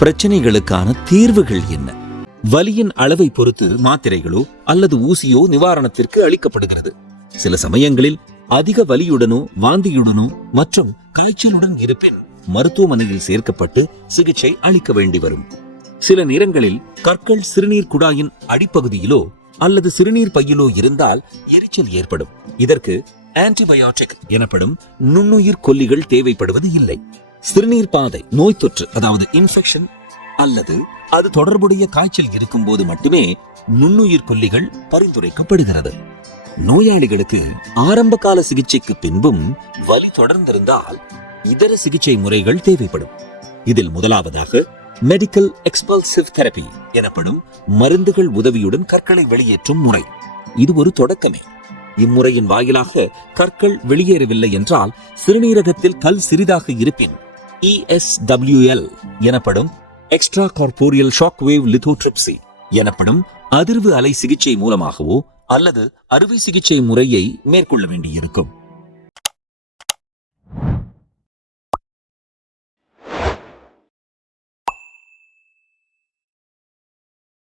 பிரச்சனைகளுக்கான தீர்வுகள் என்ன? வலியின் அளவை பொறுத்து மாத்திரைகளோ அல்லது ஊசியோ நிவாரணத்திற்கு அளிக்கப்படுகிறது. சில சமயங்களில் அதிக வலியுடனோ வாந்தியுடனோ மற்றும் காய்ச்சலுடன் இருப்பின் மருத்துவமனையில் சேர்க்கப்பட்டு சிகிச்சை அளிக்க வேண்டி வரும். சில நேரங்களில் கற்கள் சிறுநீர் குழாயின் அடிப்பகுதியிலோ அல்லது சிறுநீர் பையிலோ இருந்தால் எரிச்சல் ஏற்படும். இதற்கு ஆன்டிபயோட்டிக் எனப்படும் நுண்ணுயிர் கொல்லிகள் தேவைப்படுவது இல்லை. சிறுநீர் பாதை நோய் தொற்று அதாவது இன்ஃபெக்ஷன் அல்லது அது தொடர்புடைய காய்ச்சல் இருக்கும் போது மட்டுமே நுண்ணுயிர் கொல்லிகள் பரிந்துரைக்கப்படுகிறது. நோயாளிகளுக்கு ஆரம்ப கால சிகிச்சைக்கு பின்பும் வலி தொடர்ந்திருந்தால் இதர சிகிச்சை முறைகள் தேவைப்படும். இதில் முதலாவதாக மெடிக்கல் எக்ஸ்பல்சிவ் தெரபி எனப்படும் மருந்துகள் உதவியுடன் கற்களை வெளியேற்றும் முறை. இது ஒரு தொடக்கமே. இம்முறையின் வாயிலாக கற்கள் வெளியேறவில்லை என்றால் சிறுநீரகத்தில் கல் சிறிதாக இருப்பின் இஎஸ்டபிள்யூஎல் எனப்படும் extra corporeal shock wave lithotripsy எனப்படும் அதிர்வு அலை சிகிச்சை மூலமாகவோ அல்லது அறுவை சிகிச்சை முறையை மேற்கொள்ள வேண்டியிருக்கும்.